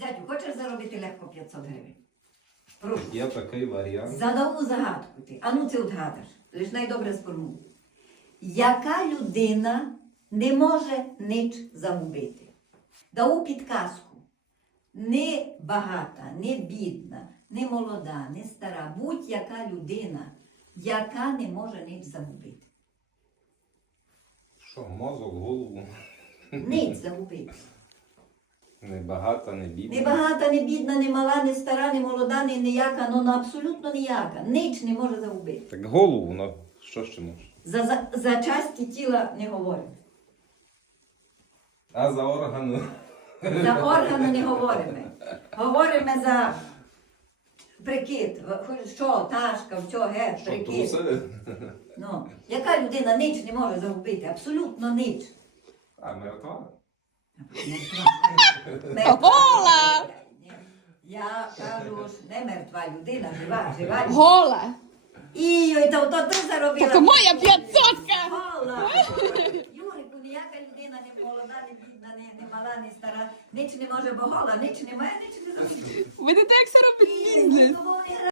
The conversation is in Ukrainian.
Зятю, хочеш заробити легко 500 гривень? Прошу. Є такий варіант. Задаву загадку ти. А ну це вгадаш. Лиш найдобре сформуй. Яка людина не може ніч загубити? Дав підказку. Не багата, не бідна, не молода, не стара. Будь-яка людина, яка не може ніч загубити. Що, мозок, голову? Ніч загубити. Не багата, не бідна. Не багата, не бідна, не мала, не стара, не молода, не ніяка, ну, ну абсолютно ніяка. Ніч не може загубити. Так голову, ну що ще може? За, за, за часті тіла не говоримо. А за органи? За органи не говоримо. Говоримо за прикид. Що, ташка, що, ге, Що, прикид. труси? Ну, яка людина ніч не може загубити? Абсолютно ніч. А, мертва? Гола! Я кажу, ж, не мертва людина, жива, жива. Гола! І ой, то, то ти заробила. Так моя п'ятсотка! Гола. Юрику, ніяка людина не молода, не бідна, не, не мала, не стара. Ніч не може, бо гола, ніч не має, ніч не зробить. Видите, як це робить бізнес?